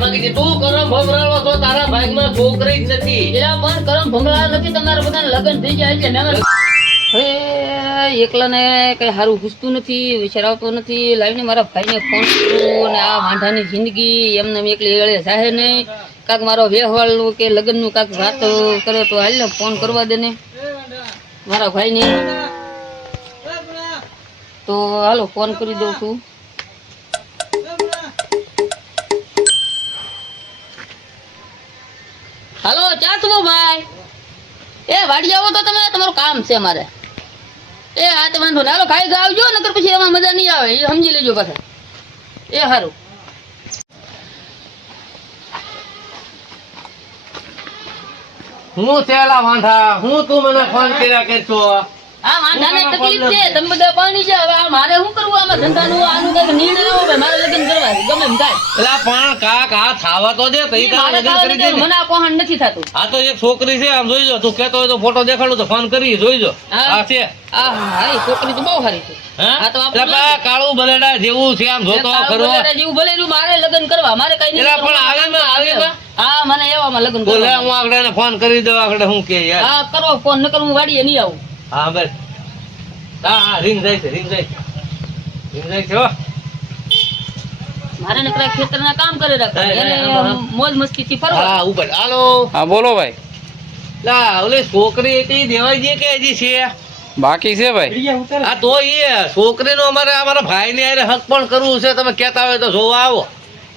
ભાઈ ભાગી તું કરમ ભમરાળો છો તારા ભાગમાં છોકરી જ નથી. એલા પણ કરમ ભમરા નથી તમારા બધાને લગ્ન થઈ જાય એટલે મેં હવે એકલાને કઈ સારું ઘૂસતું નથી વિચારાવતું નથી. લાવીને મારા ભાઈને ફોન કર્યો અને આ વાંઢાની જિંદગી એમને એકલી એળે જાહે નહીં. કાંક મારો વ્યવહારનું કે લગ્નનું કાંક વાત કરે તો હાલ ને ફોન કરવા દે ને મારા ભાઈને. તો હાલો ફોન કરી દઉં છું. હાલો ચા તું ભાઈ? એ વાડી આવો તો તમે, તમારું કામ છે મારે એ, હા, તો વાંધો નહીં. હાલો, ખાઈ આવજો, નકર પછી એમાં મજા નહીં આવે. એ સમજી લેજો પાછા. એ સારું હું છેલા વાંધા હું તું મને ફોન કર્યા કરશો આ વાંધાને તકલીફ છે તમે બધા પાણી છે હવે મારે શું કરવું? આમાં ધંધાનું આનું કંઈક નિર્ણય લેવો ભાઈ મારે લગ્ન કરવા ગમે એમ થાય. એલા પણ કાક આ થાવા તો દે તઈ તારા લગ્ન કરી દે મને આ પહોંચ નથી થતું. આ તો એક છોકરી છે આમ જોઈજો તું કેતો હોય તો ફોટો દેખાડું તો ફોન કરી જોઈજો આ છે. આ હા છોકરી તો બહુ સારી છે. હા? તો આપણે કાળું બલેડા જેવું છે આમ જોતો ખરો જેવું ભલેલું મારે લગ્ન કરવા મારે કઈ નહીં પણ આવીમાં આવીમાં હા મને એવામાં લગ્ન બોલે હું આગળ ફોન કરી દઉં આગળ હું કે યાર હા કરો ફોન નકર હું વાડીએ નહીં આવું. હા બસ. હા હા રિંગ જાય છે રિંગ જાય છે. રિંગ જાય છે મારે નકરા ખેતરના કામ કરે રાખવા એને હા, હા. મોજ મસ્તી ફરવા. હા ઉપર હાલો. હા બોલો ભાઈ. લા ઓલી છોકરી હતી દેવાઈ જે કે હજી છે? બાકી છે ભાઈ? આ તો એ છોકરીનો અમારે અમારા ભાઈને હારે હક પણ કરવું છે. તમે કહેતા હોય તો જોવા આવો.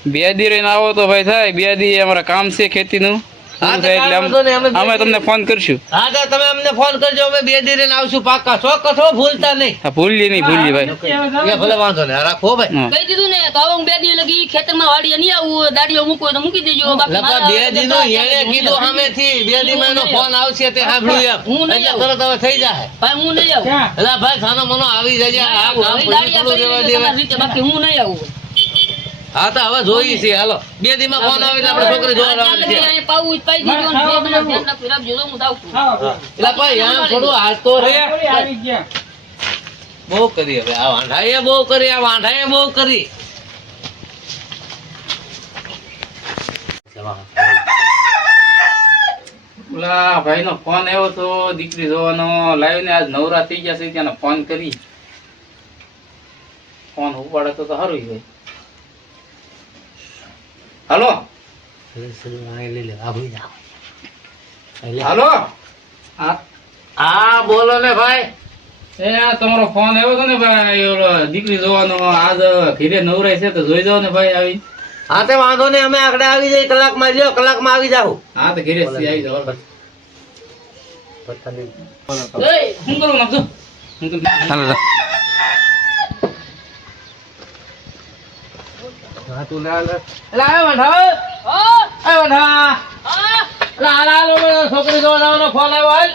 બે દી રહીને આવો તો ભાઈ થાય. બે દી અમારા કામ છે ખેતીનું. વાંધો નહીં, અમે બે અમે દી- તમને ફોન કરશું. હા તો તમે અમને ફોન કરજો અમે બે દીને આવશું પાક્કા. છો કશો ભૂલતા નહીં. હા નહીં ભૂલીએ ભાઈ. એ ભલે વાંધો નહીં રાખો ભાઈ. કહી દીધું ને તો હું બે દી લગી ખેતરમાં વાડીએ નહીં આવું દાડીઓ મૂકવું તો મૂકી દેજો. લગભગ બે દીનો કીધું સામેથી બે દીમાં એનો ફોન આવશે તે સાંભળ્યું એમ હું નહીં એટલે તરત હવે થઈ જાય ભાઈ હું નહીં આવું. એટલે ભાઈ સાનો મનો આવી જાય આ કામ બાકી હું નહીં આવું. હા તો હવે જોઈએ છે હાલો. બે દીમાં ફોન આવે આપણે છોકરી જોવા આવવાની છે. પાઈ દીધું બે ધ્યાન રાખજો, હું. એટલે ભાઈ આમ થોડું તો રે. બહુ કરી હવે આ વાંઢાએ બહુ કરી આ વાંઢાએ બહુ કરી. ઓલા ભાઈનો ફોન આવ્યો તો દીકરી જોવાનો લાવ્યો ને આજ નવરા થઈ ગયા છે ત્યાંનો ફોન કરી. ફોન ઉપાડે તો તો સારું ભાઈ હાલો. હાલો. હા હા બોલો ને ભાઈ. એ આ તમારો ફોન આવ્યો હતો ને ભાઈ ઓલો દીકરી જોવાનો આજ ઘીરે નવરાય છે તો જોઈ જાઓ ને ભાઈ આવી. હા તે વાંધો નહીં અમે આગળ આવી જઈએ કલાકમાં લ્યો કલાકમાં આવી જાવ હા તો ઘીરે આવી જાઓ. ઓય, શું કરું નાખજો હું તો હા તું લે લે એટલે આવ્યો વાંઢા હા, આવ્યો વાંઢા હા, છોકરી જોવા ફોન આવ્યો હાલ?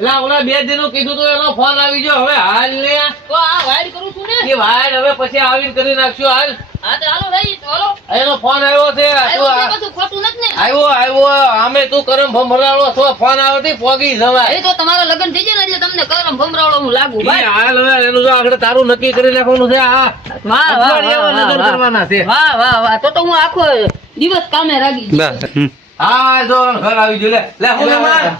એટલે ઓલા બે દિનનું કીધું તું એનો ફોન આવી ગયો. હવે હાલ ને. તો આ વાઈડ કરું છું ને. એ ભાઈ હવે પછી આવીને કરી નાખશું હાલ. હા, તો હાલો ભાઈ, તો. એનો ફોન આવ્યો છે આવ્યો આવ્યો આવ્યો આમે તું કરમ ભમરાળો છો ફોન આવ્યો પોગી જવાય. એ તો તમારા લગ્ન થઈ જાય ને એટલે તમને કરમ ભમરાળો હું લાગુ ભાઈ. હાલ હવે એનું જો આગળ તારું નક્કી કરી નાખવાનું છે આ વાહ, વાહ, વાહ, લગ્ન કરવાના છે. વાહ વાહ વાહ. તો તો હું આખો દિવસ કામે રાગી જઈશ. હા જો ઘર આવી ગયું. લે લે હું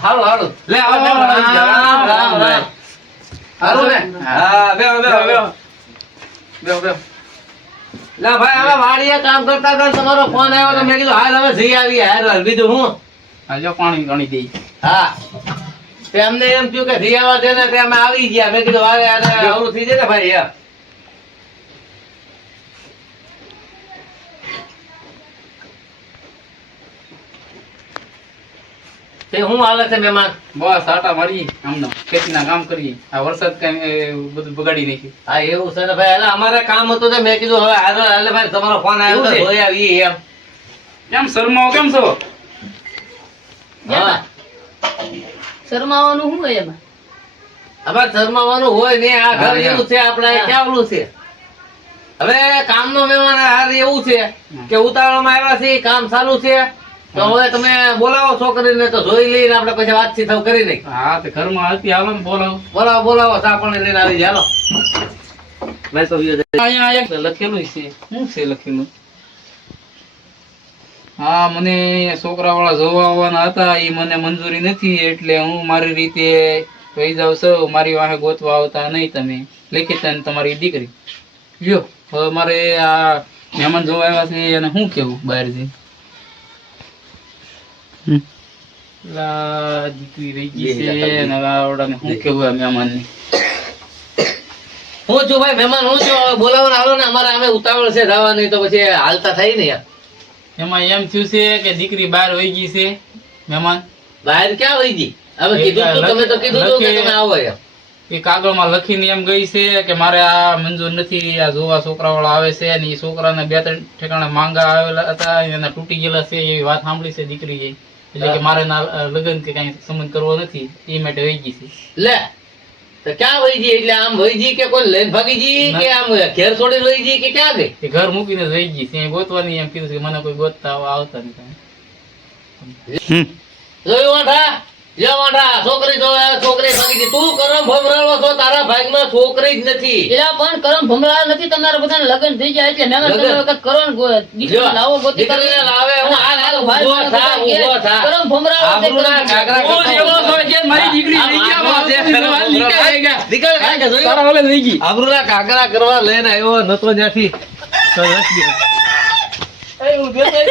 હાલો હાલો. લે આવો. રામ રામ રામ હાલો ને હા બેહો બેહો. બેહો. બેહો બેહો. લે ભાઈ હવે વાડીએ કામ કરતા તમારો ફોન આવ્યો તો મેં કીધું હાલ હવે જઈ આવીએ હાલ હાલ. બીજું હું? જો પાણી ગણી દઈ. હા. તેમને એમ થયું કે જઈ આવવા દે ને અમે આવી ગયા. મેં કીધું વારે આને અવળું થઈ જાય ને ભાઈ યાર તે હું હાલે છે મહેમાન? બસ આટા મારી આમનો ખેતીના કામ કરીએ. આ વરસાદ કઈ બધું બગાડી નાખ્યું. હા એવું છે ને ભાઈ. એટલે અમારે કામ હતું તે મેં કીધું હવે હાલો હાલે ભાઈ તમારો ફોન આવ્યો તો? જોઈ એમ. કેમ શરમાવો કેમ છો? હા. શરમાવાનું શું હોય એમાં? અમારે શરમાવાનું હોય ને આ ઘર એવું છે આપણે ક્યાં કેવડું છે? હવે કામનો મહેમાન હાર એવું છે કે ઉતાવળમાં આવ્યા છે કામ ચાલુ છે. તો હવે તમે બોલાવો છોકરીને તો જોઈ લઈને આપણે પછી વાતચીત કરી નહીં હા તો ઘરમાં હતી. હાલો ને બોલાવો. બોલાવો બોલાવો ચા લઈને આવી હાલો. મેં તો અહીંયા એક લખેલું છે. શું છે લખેલું? હા મને છોકરા વાળા જોવા આવવાના હતા. એ મને મંજૂરી નથી એટલે હું મારી રીતે વહી જાઉં છું. મારી વાહે ગોતવા આવતા નહીં તમે. લેખિત તમારી દીકરી. લ્યો હવે મારે આ મહેમાન જોવા આવ્યા છે એને શું કેવું બહારથી? લા દીકરી રહી ગઈ છે આવડાને શું કેવું આ મહેમાનને હું છું ભાઈ મહેમાન હું છું. હવે બોલાવો ને ને. અમારે અમે ઉતાવળ છે જવાની તો પછી હાલતા થઈ ને એમાં એમ થયું છે કે દીકરી બહાર વહી ગઈ છે મહેમાન. બહાર ક્યાં વહી ગઈ? હવે કીધું તમે તો કીધું તો કે તમે આવો એમ. એ કાગળમાં લખીને એમ ગઈ છે કે મારે આ મંજૂર નથી આ જોવા છોકરા વાળા આવે છે અને એ છોકરાને બે ત્રણ ઠેકાણે માંગા આવેલા હતા એના તૂટી ગયેલા છે એવી વાત સાંભળી છે દીકરીએ. એટલે કે મારે લગ્ન કે કઈ સંબંધ કરવો નથી એ માટે વહી ગઈ છે. લે તો ક્યાં વહી ગઈ એટલે આમ વહી ગઈ કે કોઈ લઈને ભાગી ગઈ કે આમ ઘેર છોડી વહી ગઈ કે ક્યાં ગઈ? ઘર મૂકીને વહી ગઈ છે. ગોતવાની એમ કીધું કે મને કોઈ ગોતતા આવતા નહીં. જોયું વાંઢા? લે છોકરી જો છોકરી ભાગી તું કરમ ભમરાળો છો તારા ભાગમાં છોકરી જ નથી પણ કરમ તમારા બધાને લગન થઈ જાય એટલે મહેમાન તમે વખત કરો ને દીકરી લાવો ગોતી દીકરીને લાવે, હું હાલ હાલ ભાઈ થા, બધા થા. કરમ ભમરાઓ છે, કરમ ઘાઘરા ભમરાઓ. એવો છો કે મારી દીકરી લઈ ગયા આબરૂના બાપ. ઘાઘરા ગયા. નીકળ ગયા કે તારા ઓલે લઈ ગઈ આબરૂના ઘાઘરા કરવા લઈને આવ્યો નતો ત્યાંથી તો દે. એ.